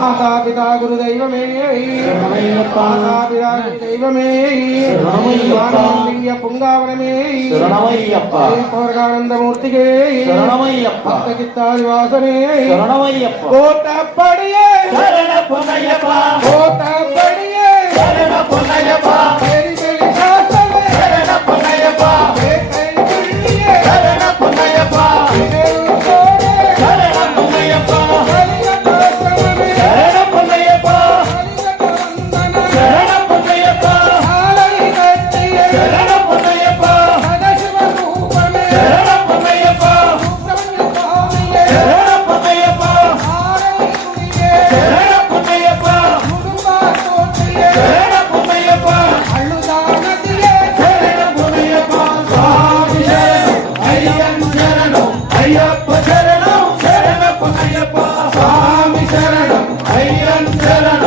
మాతాపితా గురుదైవమే మాతాపితా గురుదైవమే ఆనందీయ పుంగావనమే శరణమయ్యప్ప. పౌరగానందమూర్తికే శరణమయ్యప్ప భక్తచిత్తాదివాసనే శరణమయ్యప్ప కోటప్పడియే శరణం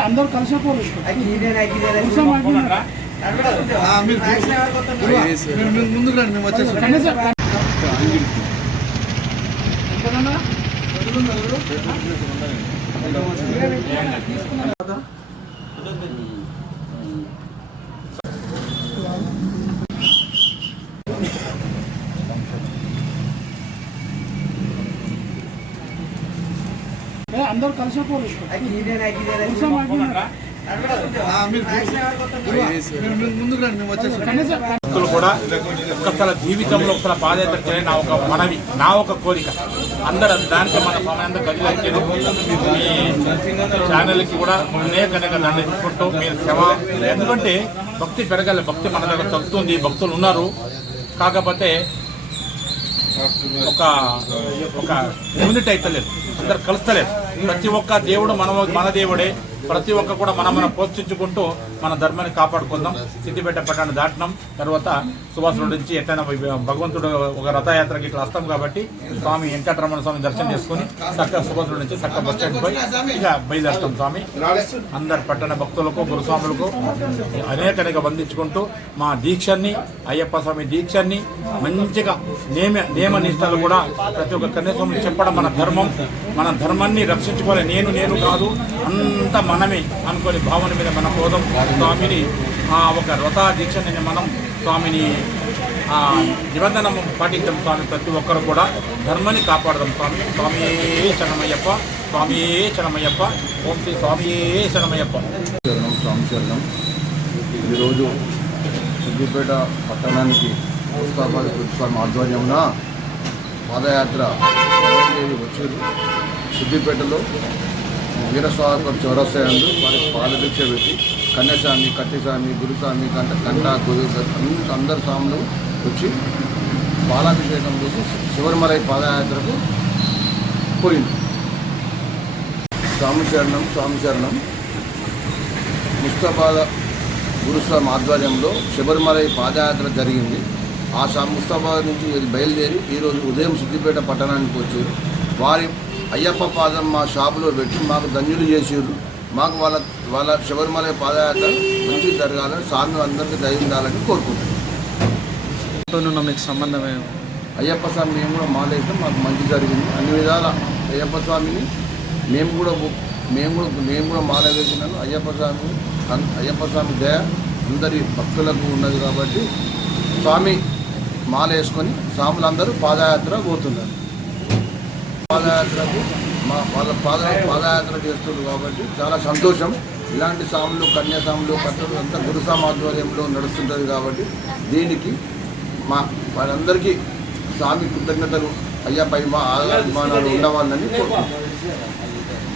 అందరూ కలిసిపోరు ముందుకు రండి మేము వచ్చేస్తాం కనీసం అందరూ భక్తులు కూడా ఒక్కసారి జీవితంలో ఒకసారి పాదయాత్ర చేయాలని నా ఒక మనవి నా ఒక కోరిక. అందరూ దానికి మన సమయంలో కదిలించారు మీ ఛానల్కి కూడా అనేక అనేక దండ తీసుకుంటూ మీరు శ్రమ ఎందుకంటే భక్తి పెరగాలి భక్తి మన దగ్గర తగ్గుతుంది భక్తులు ఉన్నారు. కాకపోతే ఒక ఒక యూనిట్ అయితే అందరు కలుస్తలేదు ప్రతి ఒక్క దేవుడు మన మన దేవుడే. ప్రతి ఒక్క కూడా మనం మనం పోషించుకుంటూ మన ధర్మాన్ని కాపాడుకుందాం. సిద్దిపేట పట్టణాన్ని దాటినాం. తర్వాత సుభాషుడు నుంచి ఎట్లయినా భగవంతుడు ఒక రథయాత్రకి ఇట్లా వస్తాం కాబట్టి స్వామి వెంకటరమణ స్వామి దర్శనం చేసుకుని చక్క సుభాషుడు నుంచి చక్క బస్ స్టాండ్ పోయి ఇక బయలుదేరుతాం స్వామి. అందరు పట్టణ భక్తులకు గురుస్వాములకు అనేక అనేక వందించుకుంటూ మా దీక్షని అయ్యప్ప స్వామి దీక్షని మంచిగా నియమ నియమ నిష్టలు కూడా ప్రతి ఒక్క కన్యాస్వామి చెప్పడం మన ధర్మం. మన ధర్మాన్ని రక్షించుకోవాలి. నేను నేను కాదు అంత మనమే అనుకోని భావన మీద మన పోదాం స్వామిని ఆ, ఒక వ్రతా దీక్షని మనం స్వామిని ఆ, నిబంధన పాటించాం స్వామి ప్రతి ఒక్కరు కూడా ధర్మాన్ని కాపాడదాం స్వామి. స్వామియే శరణమయ్యప్ప స్వామియే శరణమయ్యప్ప ఓం శ్రీ స్వామియే శరణమయ్యప్ప. శరణం స్వామి శరణం. ఈరోజు సిద్దిపేట పట్టణానికి ముస్తాబాద్ స్వామి ఆధ్వర్యమున పాదయాత్ర వచ్చారు సిద్దిపేటలో వీరస్వాగర్ చౌరస్తాయందు వారికి పాదదీక్ష పెట్టి కన్యాస్వామి కట్టెస్వామి గురుస్వామి కంట కంట గురు అందరు స్వాములు వచ్చి పాలాభిషేకం చేసి శివరిమలై పాదయాత్రకు పోయింది స్వామి శరణం స్వామి శరణం. ముస్తాబాద్ గురుస్వామి ఆధ్వర్యంలో శబరిమలై పాదయాత్ర జరిగింది. ఆ సా ముస్తాబాద్ నుంచి బయలుదేరి ఈరోజు ఉదయం సిద్దిపేట పట్టణానికి వచ్చారు. వారి అయ్యప్ప పాదం మా షాపులో పెట్టి మాకు ధన్యులు చేసారు మాకు వాళ్ళ వాళ్ళ శబరిమలై పాదయాత్ర మంచి జరగాలని స్వామి అందరికీ దయ ఉండాలని కోరుకుంటున్నాం. ఉన్న మీకు సంబంధం ఏమి అయ్యప్ప స్వామి మేము కూడా మాలేసాం మాకు మంచి జరిగింది. అన్ని విధాల అయ్యప్ప స్వామిని మేము కూడా మేము కూడా మేము కూడా మాల వేసినాను. అయ్యప్ప స్వామి అయ్యప్ప స్వామి దయ అందరి భక్తులకు ఉన్నది కాబట్టి స్వామి మాల వేసుకొని స్వాములందరూ పాదయాత్ర పోతున్నారు. పాదయాత్రకు మా వాళ్ళ పాద పాదయాత్ర చేస్తుంది కాబట్టి చాలా సంతోషం. ఇలాంటి సాములు కన్యాసాములు కట్టలు అంతా గురుస్వామి ఆధ్వర్యంలో నడుస్తుంటుంది కాబట్టి దీనికి మా వారందరికీ స్వామి కృతజ్ఞతలు. అయ్యపై మా అభిమానాలు ఉండవాలని కోరుకుంటున్నాను